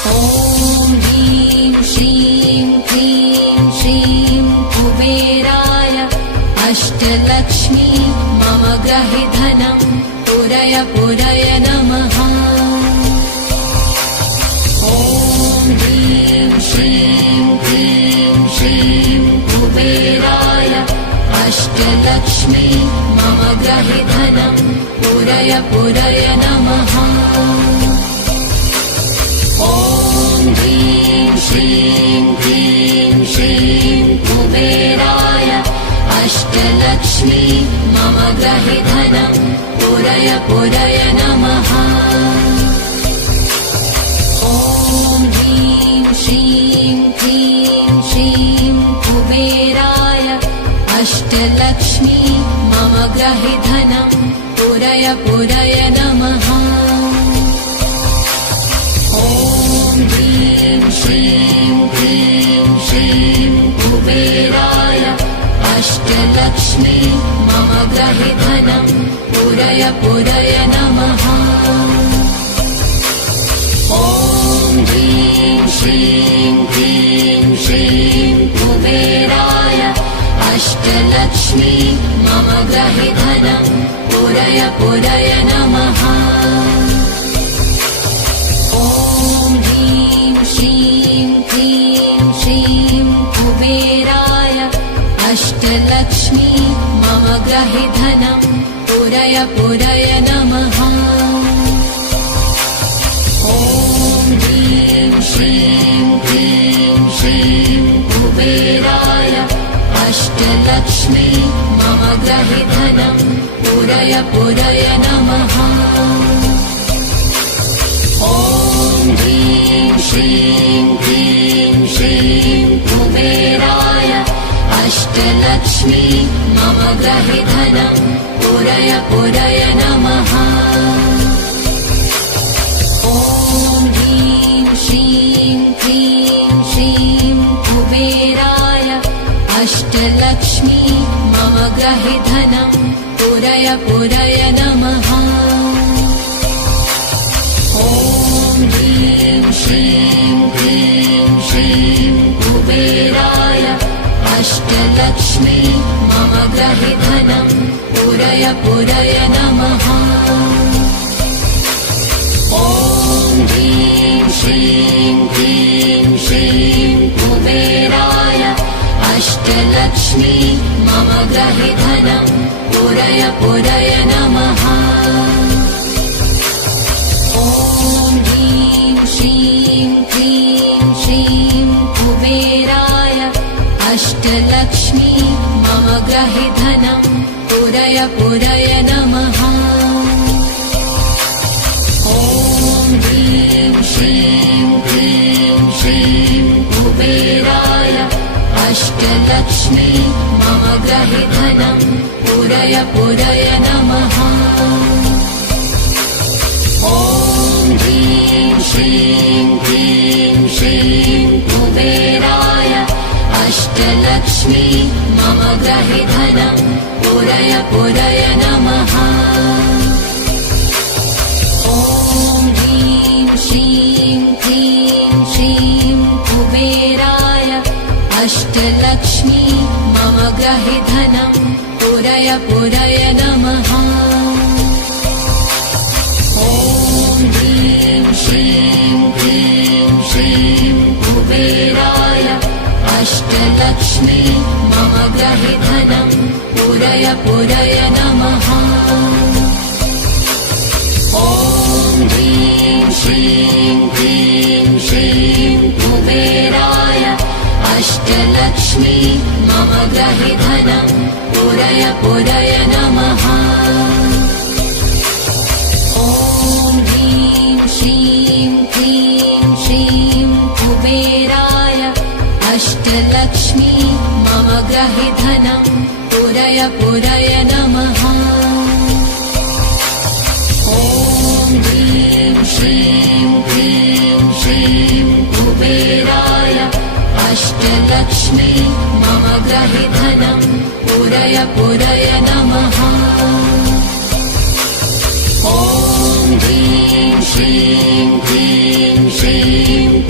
ॐ ह्रीं श्रीं क्लीं श्रीं कुबेराय अष्टलक्ष्मी मम गृहे धनं पूरय पूरय नमः। ॐ ह्रीं श्रीं क्लीं श्रीं कुबेराय अष्टलक्ष्मी मम गृहे धनं पूरय पूरय नमः। ॐ ह्रीं श्रीं क्लीं श्रीं कुबेराय अष्टलक्ष्मी मम गृहे धनं पूरय पूरय नमः। ॐ ह्रीं श्रीं क्लीं श्रीं कुबेराय अष्टलक्ष्मी मम गृहे धनं पूरय पूरय नमः। ॐ ह्रीं श्रीं क्लीं श्रीं कुबेराय अष्टलक्ष्मी मम गृहे धनं पूरय पूरय नमः। ॐ ह्रीं श्रीं क्लीं श्रीं कुबेराय अष्टलक्ष्मी मम गृहे धनं पूरय पूरय नमः। ॐ ह्रीं श्रीं क्लीं श्रीं कुबेराय अष्टलक्ष्मी मम गृहे धनं पूरय पूरय नमः। ॐ ह्रीं श्रीं क्लीं श्रीं कुबेराय अष्टलक्ष्मी मम गृहे धनं पूरय पूरय नमः। ॐ ह्रीं श्रीं क्लीं श्रीं कुबेराय अष्टलक्ष्मी मम गृहे धनं पूरय पूरय नमः। ॐ ह्रीं श्रीं क्लीं श्रीं कुबेराय अष्टलक्ष्मी मम गृहे धनं पूरय पूरय नमः। ॐ ह्रीं श्रीं क्लीं श्रीं कुबेराय अष्टलक्ष्मी मम गृहे धनं पूरय पूरय नमः। ॐ ह्रीं श्रीं क्लीं श्रीं कुबेराय अष्टलक्ष्मी मम गृहे धनं पूरय पूरय नमः। ॐ ह्रीं श्रीं क्लीं श्रीं कुबेराय अष्टलक्ष्मी मम गृहे धनं पूरय पूरय नमः। ॐ ह्रीं श्रीं क्लीं श्रीं कुबेराय अष्टलक्ष्मी मम गृहे धनं पूरय पूरय नमः। ॐ ह्रीं श्रीं क्लीं श्रीं कुबेराय अष्टलक्ष्मी मम गृहे धनं पूरय पूरय नमः। ॐ ह्रीं श्रीं क्लीं श्रीं कुबेराय अष्टलक्ष्मी मम गृहे धनं पूरय पूरय नमः। ॐ ह्रीं श्रीं क्लीं श्रीं कुबेराय अष्टलक्ष्मी मम गृहे धनं पूरय पूरय नमः। ॐ ह्रीं श्रीं क्लीं श्रीं कुबेराय अष्टलक्ष्मी मम गृहे धनं पूरय पूरय नमः। ॐ ह्रीं श्रीं क्लीं श्रीं कुबेराय अष्टलक्ष्मी मम गृहे धनं पूरय पूरय नमः। ॐ ह्रीं श्रीं क्लीं श्रीं कुबेराय अष्टलक्ष्मी मम गृहे धनं पूरय पूरय नमः। ॐ ह्रीं श्रीं क्लीं श्रीं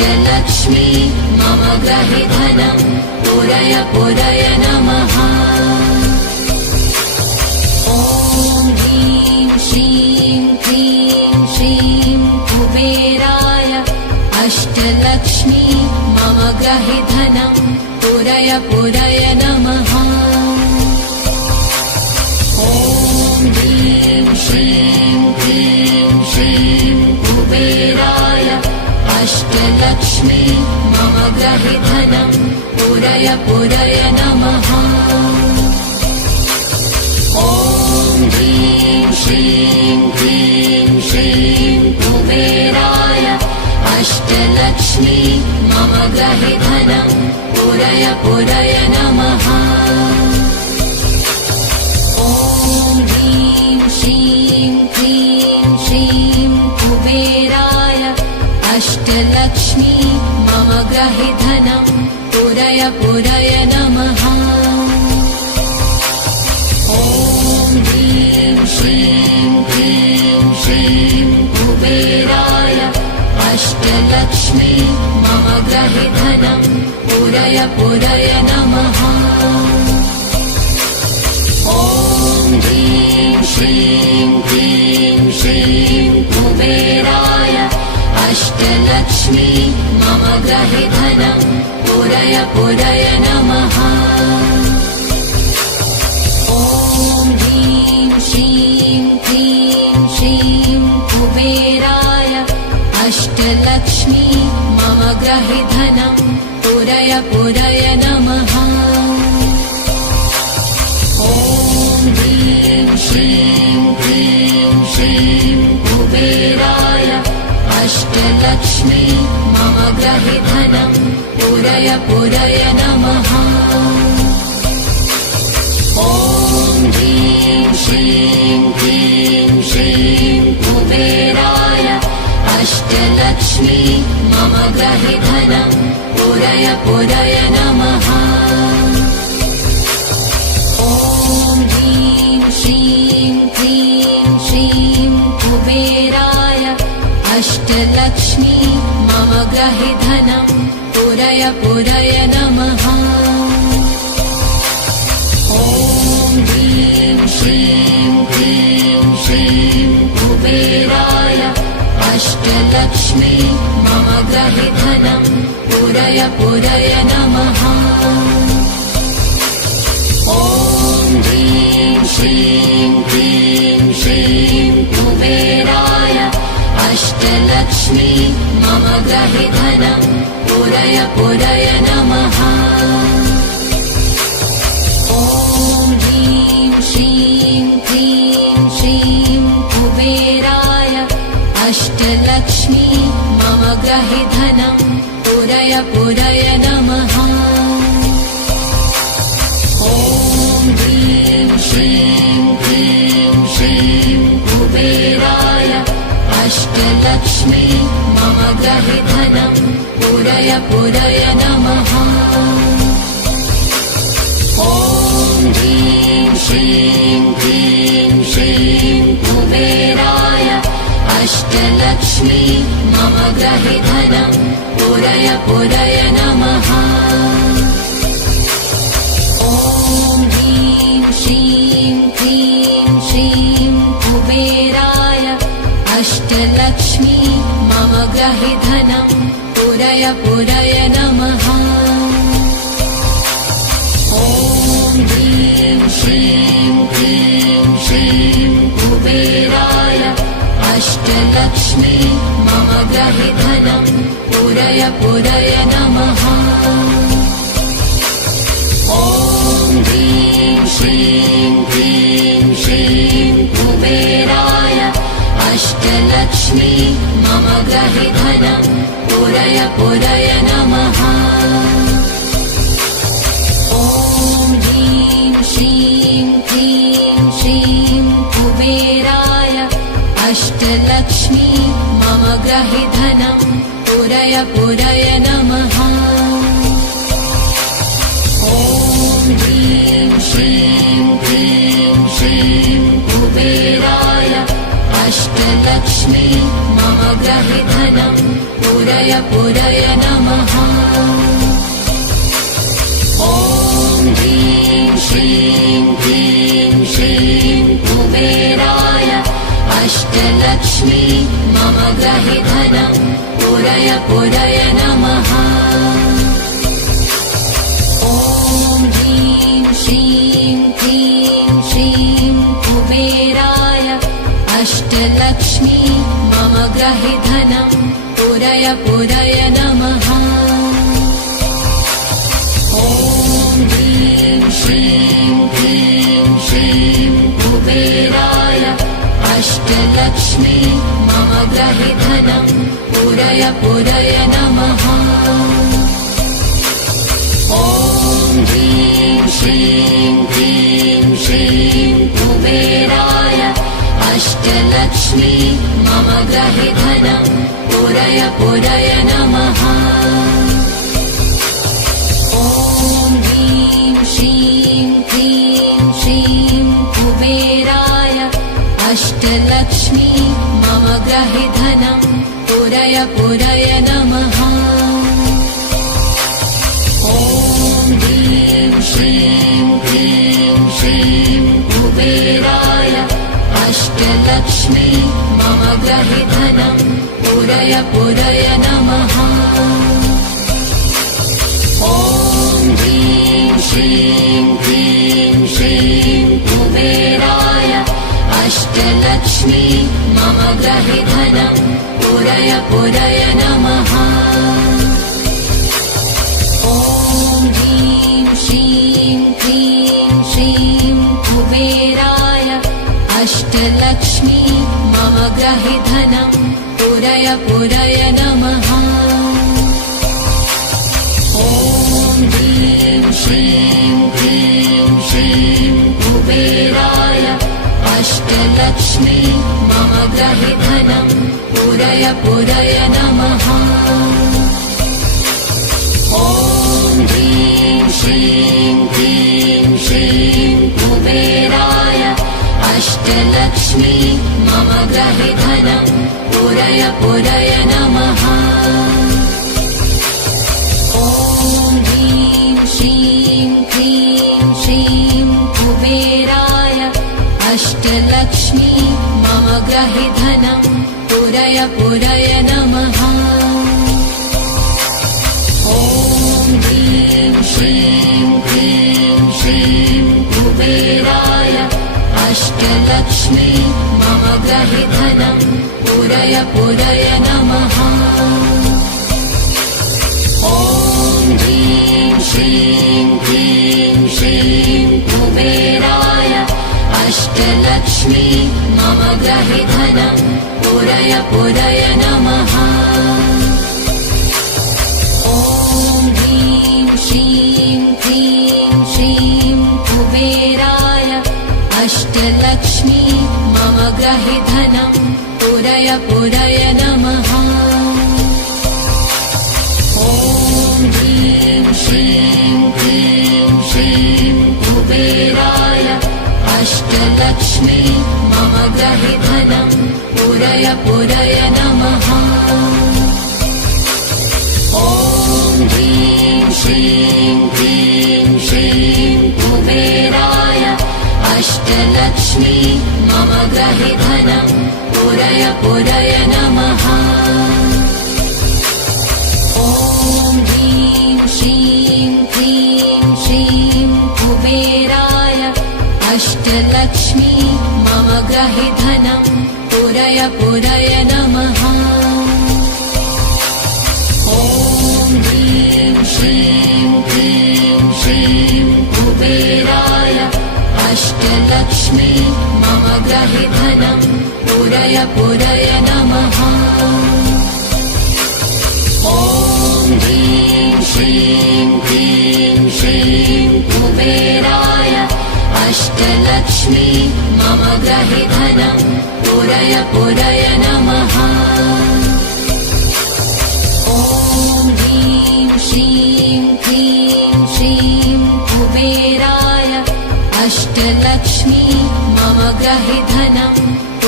अष्टलक्ष्मी मम गृहे धनं पूरय पूरय नमः। ॐ ह्रीं श्रीं क्लीं श्रीं कुबेराय अष्टलक्ष्मी मम गृहे धनं पूरय पूरय नमः। ॐ ह्रीं श्रीं क्लीं श्रीं कुबेराय अष्टलक्ष्मी मम गृहे धनं पूरय पूरय नमः। ॐ ह्रीं श्रीं क्लीं श्रीं कुबेराय अष्टलक्ष्मी मम गृहे धनं पूरय पूरय नमः। ॐ ह्रीं श्रीं क्लीं श्रीं कुबेराय अष्टलक्ष्मी मम गृहे धनं पूरय पूरय नमः। ॐ ह्रीं श्रीं क्लीं श्रीं कुबेराय अष्टलक्ष्मी मम गृहे धनं पूरय पूरय नमः। ॐ ह्रीं श्रीं क्लीं श्रीं कुबेराय अष्टलक्ष्मी मम गृहे धनं पूरय पूरय नमः। ॐ ह्रीं श्रीं क्लीं श्रीं कुबेराय अष्टलक्ष्मी मम गृहे धनं पूरय पूरय नमः। ॐ ह्रीं श्रीं क्लीं श्रीं कुबेराय अष्टलक्ष्मी मम गृहे धनं पूरय पूरय नमः। ॐ ह्रीं श्रीं क्लीं श्रीं कुबेराय अष्टलक्ष्मी मम गृहे धनं पूरय पूरय नमः। ॐ ह्रीं श्रीं क्लीं श्रीं कुबेराय अष्टलक्ष्मी मम गृहे धनं पूरय पूरय नमः। ॐ ह्रीं श्रीं क्लीं श्रीं कुबेराय अष्टलक्ष्मी मम गृहे धनं पूरय पूरय नमः। ॐ ह्रीं श्रीं क्लीं श्रीं कुबेराय अष्टलक्ष्मी मम गृहे धनं पूरय पूरय नमः। ॐ ह्रीं श्रीं क्लीं श्रीं कुबेराय अष्टलक्ष्मी मम गृहे धनं पूरय पूरय नमः। ॐ ह्रीं श्रीं क्लीं श्रीं कुबेराय अष्टलक्ष्मी मम गृहे धनं पूरय पूरय नमः। ॐ ह्रीं श्रीं क्लीं श्रीं कुबेराय अष्टलक्ष्मी मम गृहे धनं पूरय पूरय नमः। ॐ ह्रीं श्रीं क्लीं श्रीं कुबेराय अष्टलक्ष्मी मम गृहे धनं पूरय पूरय नमः। ॐ ह्रीं श्रीं क्लीं श्रीं कुबेराय अष्टलक्ष्मी मम गृहे धनं पूरय पूरय नमः। ॐ ह्रीं श्रीं क्लीं श्रीं कुबेराय अष्टलक्ष्मी मम गृहे धनं पूरय पूरय नमः। ॐ ह्रीं श्रीं क्लीं श्रीं कुबेराय अष्टलक्ष्मी मम गृहे धनं पूरय पूरय नमः। ॐ ह्रीं श्रीं क्लीं श्रीं कुबेराय अष्टलक्ष्मी मम ग्रहे धनं पूरय पूरय नमः। ॐ ह्रीं श्रीं क्लीं श्रीं कुबेराय अष्टलक्ष्मी मम ग्रहे धनं पूरय पूरय नमः। ॐ ह्रीं श्रीं क्लीं श्रीं कुबेराय अष्टलक्ष्मी मम ग्रहे धनं पूरय पूरय नमः। ॐ ह्रीं श्रीं क्लीं श्रीं कुबेराय अष्टलक्ष्मी मम ग्रहे धनं पूरय पूरय नमः। ॐ ह्रीं श्रीं क्लीं श्रीं कुबेराय अष्टलक्ष्मी मम ग्रहे धनं पूरय पूरय नमः। ॐ ह्रीं श्रीं क्लीं श्रीं कुबेराय अष्टलक्ष्मी मम ग्रहे धनं पूरय पूरय नमः। ॐ ह्रीं श्रीं क्लीं श्रीं कुबेराय अष्टलक्ष्मी मम ग्रहे धनं पूरय पूरय नमः। ॐ ह्रीं श्रीं क्लीं श्रीं कुबेराय अष्टलक्ष्मी मम ग्रहे धनं पूरय पूरय नमः। ॐ ह्रीं श्रीं क्लीं श्रीं कुबेराय अष्टलक्ष्मी मम ग्रहे धनं पूरय पूरय नमः। ॐ ह्रीं श्रीं क्लीं श्रीं कुबेराय अष्टलक्ष्मी मम ग्रहे धनं पूरय पूरय नमः। ॐ ह्रीं श्रीं क्लीं श्रीं कुबेराय अष्टलक्ष्मी मम ग्रहे धनं पूरय पूरय नमः। ॐ ह्रीं श्रीं क्लीं श्रीं कुबेराय अष्टलक्ष्मी मम ग्रहे धनं पूरय पूरय नमः। ॐ ह्रीं श्रीं क्लीं श्रीं कुबेराय अष्टलक्ष्मी मम ग्रहे धनं पूरय पूरय नमः। ॐ ह्रीं श्रीं क्लीं श्रीं कुबेराय अष्टलक्ष्मी मम ग्रहे धनं पूरय पूरय नमः। ॐ ह्रीं श्रीं क्लीं श्रीं कुबेराय अष्टलक्ष्मी मम ग्रहे धनं पूरय पूरय नमः। ॐ ह्रीं श्रीं क्लीं श्रीं कुबेराय अष्टलक्ष्मी मम ग्रहे धनं पूरय पूरय नमः। ॐ ह्रीं श्रीं क्लीं श्रीं कुबेराय अष्टलक्ष्मी मम ग्रहे धनं पूरय पूरय नमः। ॐ ह्रीं श्रीं क्लीं श्रीं कुबेराय अष्टलक्ष्मी मम ग्रहे धनं पूरय पूरय नमः। ॐ ह्रीं श्रीं क्लीं श्रीं कुबेराय अष्टलक्ष्मी मम ग्रहे धनं पूरय पूरय नमः। ॐ ह्रीं श्रीं क्लीं श्रीं कुबेराय अष्टलक्ष्मी मम ग्रहे धनं पूरय पूरय नमः। ॐ ह्रीं श्रीं क्लीं श्रीं कुबेराय अष्टलक्ष्मी मम ग्रहे धनं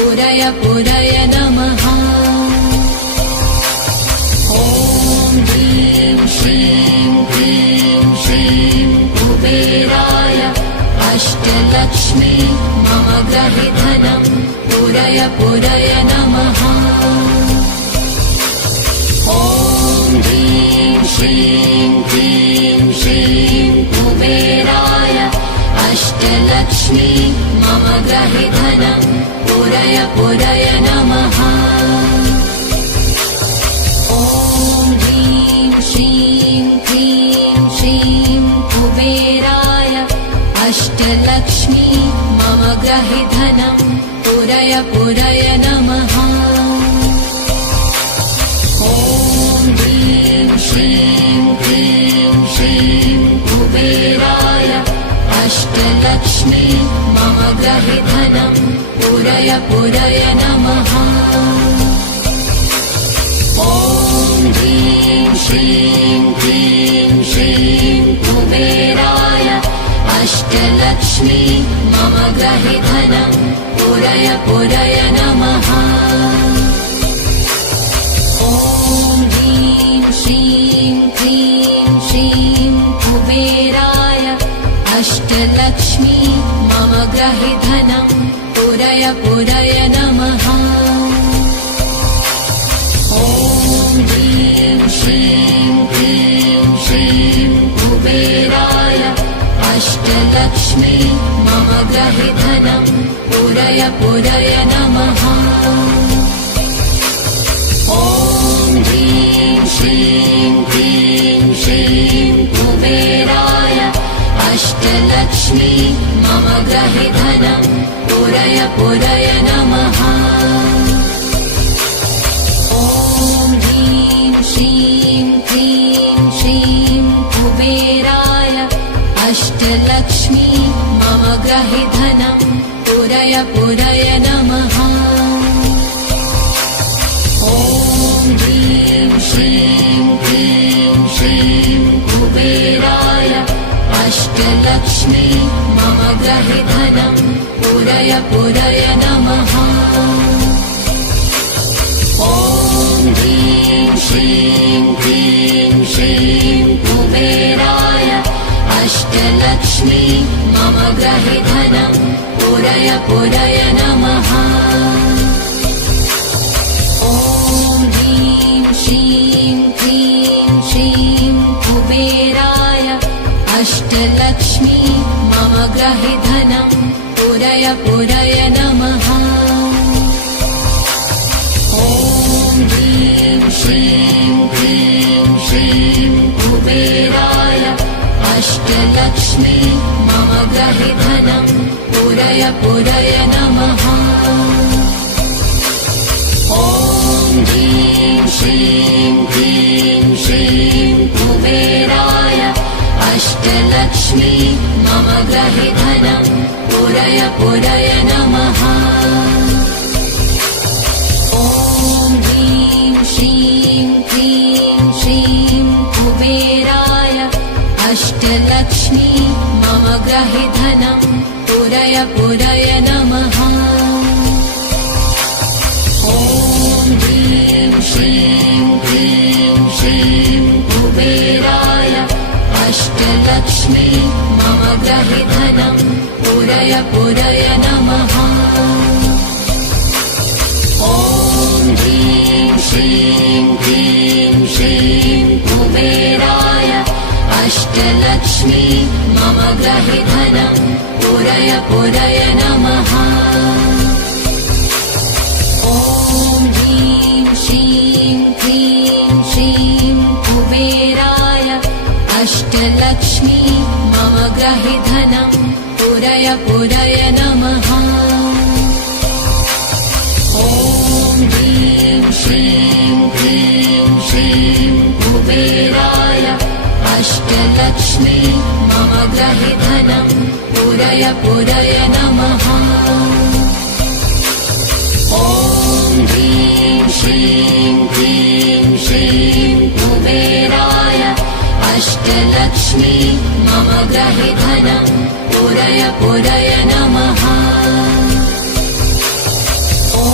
पूरय पूरय नमः। ॐ ह्रीं श्रीं क्लीं श्रीं कुबेराय अष्टलक्ष्मी मम गृहे धनं पूरय पूरय नमः। ॐ ह्रीं श्रीं क्लीं श्रीं कुबेराय अष्टलक्ष्मी मम गृहे धनं पूरय पूरय नमः। ॐ ह्रीं श्रीं क्लीं श्रीं कुबेराय अष्टलक्ष्मी मम गृहे धनं पूरय पूरय नमः। ॐ ह्रीं श्रीं क्लीं श्रीं कुबेराय अष्टलक्ष्मी मम गृहे धनं पूरय पूरय नमः। ॐ ह्रीं श्रीं क्लीं श्रीं कुबेराय अष्टलक्ष्मी मम गृहे धनं पूरय पूरय नमः। ॐ ह्रीं श्रीं क्लीं श्रीं कुबेराय अष्टलक्ष्मी मम गृहे धनं पूरय पूरय नमः। ॐ ह्रीं श्रीं क्लीं श्रीं कुबेराय अष्टलक्ष्मी मम गृहे धनं पूरय पूरय नमः। ॐ ह्रीं श्रीं क्लीं श्रीं कुबेराय अष्टलक्ष्मी मम गृहे धनं पूरय पूरय नमः। ॐ ह्रीं श्रीं क्लीं श्रीं कुबेराय अष्टलक्ष्मी मम गृहे धनं पूरय पूरय नमः। ॐ ह्रीं श्रीं क्लीं श्रीं कुबेराय अष्टलक्ष्मी मम गृहे धनं पूरय पूरय नमः। ॐ ह्रीं श्रीं क्लीं श्रीं कुबेराय अष्टलक्ष्मी मम गृहे धनं पूरय पूरय नमः। ॐ ह्रीं श्रीं क्लीं श्रीं कुबेराय अष्टलक्ष्मी मम गृहे धनं पूरय पूरय नमः। ॐ ह्रीं श्रीं क्लीं श्रीं कुबेराय अष्टलक्ष्मी मम गृहे धनं पूरय पूरय नमः। ॐ ह्रीं श्रीं क्लीं श्रीं कुबेराय अष्टलक्ष्मी मम गृहे धनं पूरय पूरय नमः। ॐ ह्रीं श्रीं क्लीं श्रीं कुबेराय अष्टलक्ष्मी मम गृहे धनं पूरय पूरय नमः। ॐ ह्रीं श्रीं क्लीं श्रीं कुबेराय अष्टलक्ष्मी मम गृहे धनं पूरय पूरय नमः। ॐ ह्रीं श्रीं क्लीं श्रीं कुबेराय अष्टलक्ष्मी मम गृहे धनं पूरय पूरय नमः। ॐ ह्रीं श्रीं क्लीं श्रीं कुबेराय अष्टलक्ष्मी मम गृहे धनं पूरय पूरय नमः। ॐ ह्रीं श्रीं क्लीं श्रीं कुबेराय अष्टलक्ष्मी मम गृहे धनं पूरय पूरय नमः। ॐ ह्रीं श्रीं क्लीं श्रीं कुबेराय अष्टलक्ष्मी मम गृहे धनं पूरय पूरय नमः। ॐ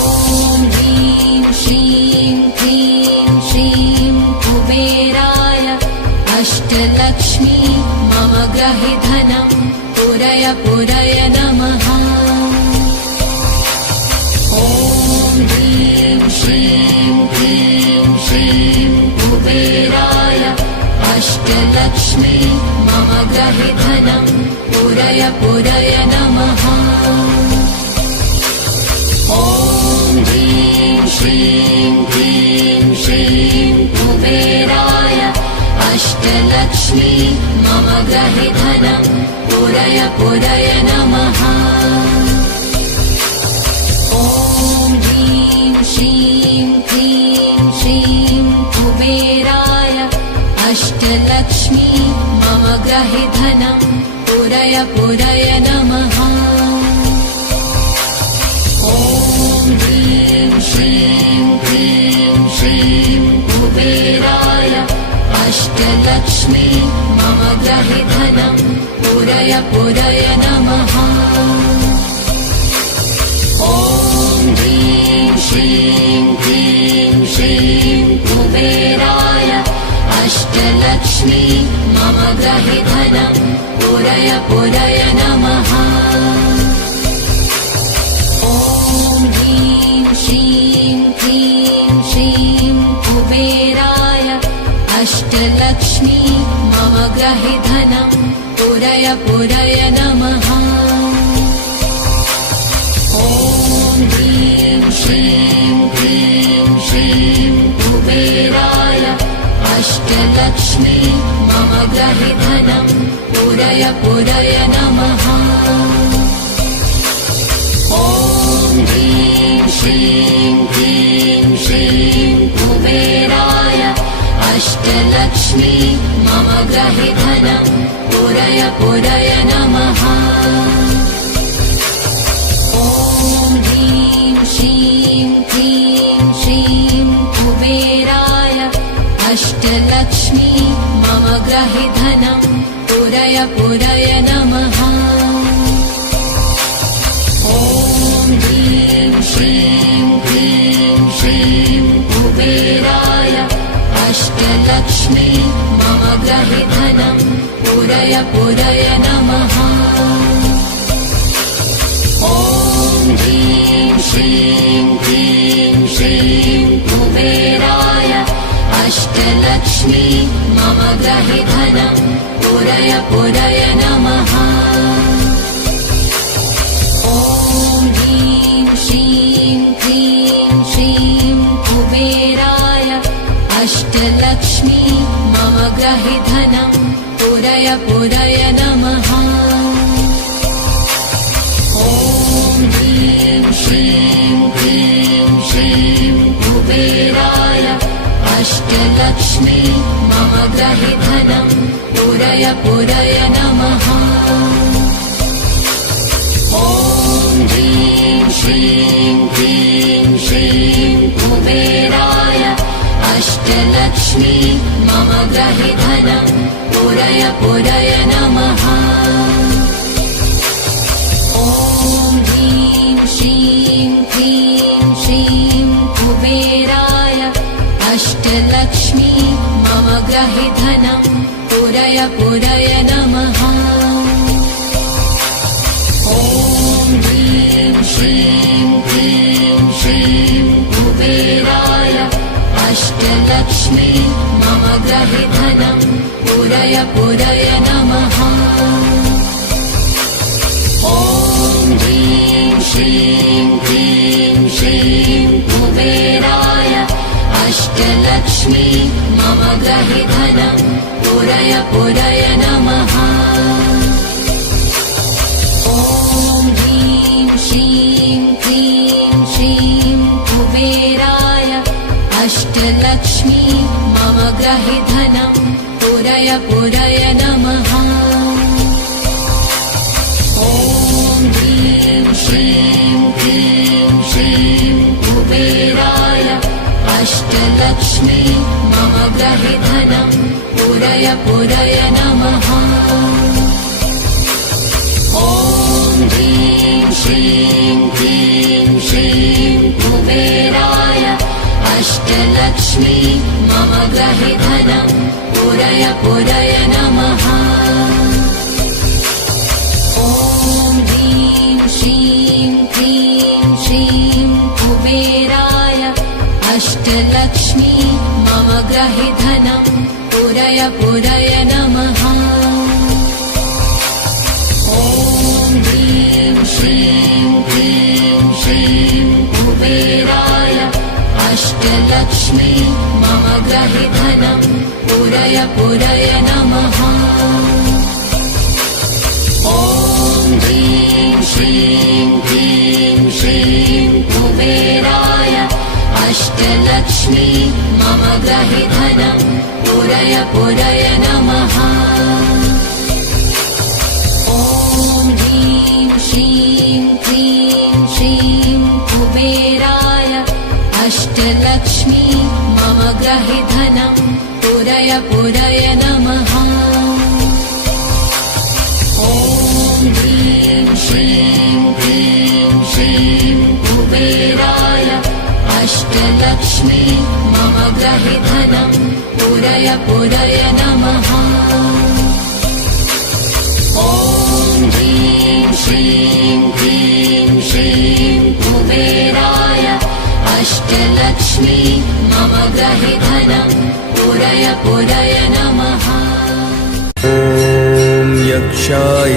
श्रीं क्लीं श्रीं कुबेराय अष्टलक्ष्मी मम ग्रहे धनं पुरय पुरय नमः। ॐ ह्रीं श्रीं क्लीं श्रीं कुबेराय अष्टलक्ष्मी मम ग्रहे धनं पुरय पुरय नमः। ॐ ह्रीं श्रीं क्लीं श्रीं कुबेराय अष्टलक्ष्मी मम ग्रहे धनं पुरय पुरय नमः। ॐ ह्रीं श्रीं क्लीं श्रीं कुबेराय अष्टलक्ष्मी मम ग्रहे धनं पुरय पुरय नमः। ॐ ह्रीं श्रीं क्लीं श्रीं कुबेराय अष्टलक्ष्मी मम ग्रहे धनं पुरय पुरय नमः। ॐ ह्रीं श्रीं क्लीं श्रीं कुबेराय अष्टलक्ष्मी मम ग्रहे धनं पुरय पुरय नमः। ॐ ह्रीं श्रीं क्लीं श्रीं कुबेराय अष्टलक्ष्मी मम ग्रहे धनं पुरय पुरय नमः। ॐ ह्रीं श्रीं क्लीं श्रीं कुबेराय अष्टलक्ष्मी मम ग्रहे धनं पुरय पुरय नमः। ॐ ह्रीं श्रीं क्लीं श्रीं कुबेराय अष्टलक्ष्मी मम ग्रहे धनं पुरय पुरय नमः। ॐ ह्रीं श्रीं क्लीं श्रीं कुबेराय अष्टलक्ष्मी मम ग्रहे धनं पुरय पुरय नमः। ॐ ह्रीं श्रीं क्लीं श्रीं कुबेराय अष्टलक्ष्मी मम ग्रहे धनं पुरय पुरय नमः। ॐ ह्रीं श्रीं क्लीं श्रीं कुबेराय अष्टलक्ष्मी मम ग्रहे धनं पुरय पुरय नमः। ॐ ह्रीं श्रीं क्लीं श्रीं कुबेराय अष्टलक्ष्मी मम ग्रहे धनं पुरय पुरय नमः। ॐ ह्रीं श्रीं क्लीं श्रीं कुबेराय अष्टलक्ष्मी मम ग्रहे धनं पुरय पुरय नमः। ॐ ह्रीं श्रीं क्लीं श्रीं कुबेराय अष्टलक्ष्मी मम ग्रहे धनं पुरय पुरय नमः। ॐ ह्रीं श्रीं क्लीं श्रीं कुबेराय अष्टलक्ष्मी मम ग्रहे धनं पुरय पुरय नमः। ॐ ह्रीं श्रीं क्लीं श्रीं कुबेराय अष्टलक्ष्मी मम ग्रहे धनं पुरय पुरय नमः। ॐ ह्रीं श्रीं क्लीं श्रीं कुबेराय अष्टलक्ष्मी मम ग्रहे धनं पुरय पुरय नमः। ॐ ह्रीं श्रीं क्लीं श्रीं कुबेराय अष्टलक्ष्मी मम ग्रहे धनं पुरय पुरय नमः। ॐ ह्रीं श्रीं क्लीं श्रीं कुबेराय अष्टलक्ष्मी मम ग्रहे धनं पुरय पुरय नमः। ॐ ह्रीं श्रीं क्लीं श्रीं कुबेराय अष्टलक्ष्मी मम गृहे धनं पूरय पूरय नमः। ॐ ह्रीं श्रीं क्लीं श्रीं कुबेराय अष्टलक्ष्मी मम गृहे धनं पूरय पूरय नमः। ॐ ह्रीं श्रीं क्लीं श्रीं कुबेराय अष्टलक्ष्मी मम गृहे धनं पूरय पूरय नमः। ॐ ह्रीं श्रीं क्लीं श्रीं कुबेराय अष्टलक्ष्मी मम गृहे धनं पूरय पूरय नमः। ॐ ह्रीं श्रीं क्लीं श्रीं कुबेराय अष्टलक्ष्मी मम गृहे धनं पूरय पूरय नमः। ॐ ह्रीं श्रीं क्लीं श्रीं कुबेराय अष्टलक्ष्मी मम गृहे धनं पूरय पूरय नमः। ॐ ह्रीं श्रीं क्लीं श्रीं कुबेराय अष्टलक्ष्मी मम गृहे धनं पूरय पूरय नमः। ॐ यक्षाय